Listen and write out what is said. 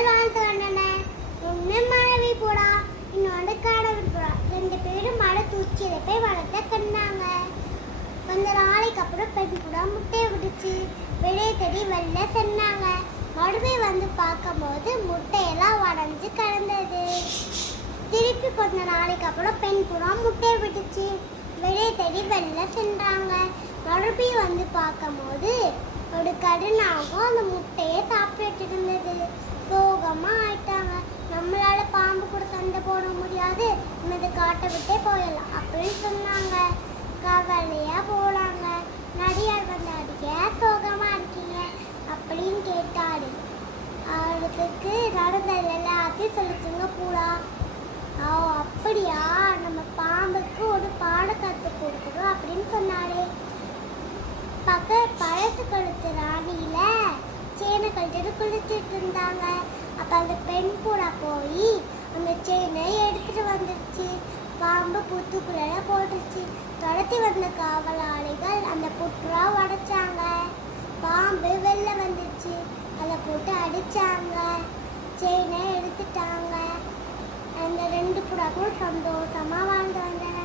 காவலாளிகள் வாழ்ந்து வந்தன. ஒண்ணு மனைவி புறா, இன்னொன்று கணவன் புறா. 2 பேரும் மலை தூச்சியில போய் வளர்த்த கண்ணாங்க. கொஞ்ச நாளைக்கு அப்புறம் பெண் புறா முட்டையை விடுச்சு. வெளியே தேடி வெளில சென்னாங்க. மறுபடியும் வந்து பார்க்கும்போது முட்டையெல்லாம் உடஞ்சு கிடந்தது. திருப்பி கொஞ்ச நாளைக்கு அப்புறம் பெண் புறா முட்டையை விட்டுச்சு. வெளியே தேடி வெளில சென்றாங்க. மறுபடியும் வந்து பார்க்கும்போது ஒரு கருநாகம் அந்த முட்டையை சாப்பிட்டு இருந்தது. சோகமா ஆயிட்டாங்க. நம்மளால பாம்பு கூட சண்டை போட முடியாது, நம்ம இதை காட்டை விட்டே போயிடலாம் அப்படின்னு சொன்னாங்க. கவலையா போனாங்க. நடிகார் வந்து அடிக்க சோகமா இருக்கீங்க அப்படின்னு கேட்டாரு. அவருக்கு நடந்தது எல்லாத்தையும் சொல்லிச்சுங்க பூரா. அப்படியா, நம்ம பாம்புக்கு ஒரு பாடம் கற்றுக் கொடுக்கணும் அப்படின்னு சொன்னாரு. பழத்து கழுத்து ராணியில செயினை கழுத்து குளிச்சுட்டு இருந்தாங்க. அப்ப அந்த பெண் புறா போய் அந்த செயினை எடுத்துட்டு வந்துருச்சு. பாம்பு புத்துக்குள்ள போட்டுருச்சு. துரத்தி வந்த காவலாளிகள் அந்த புற்றா உடைச்சாங்க. பாம்பு வெளில வந்துருச்சு. அதை போட்டு அடிச்சாங்க. செயினை எடுத்துட்டாங்க. அந்த 2 புறாக்களும் சந்தோஷமா வாழ்ந்து வந்தாங்க.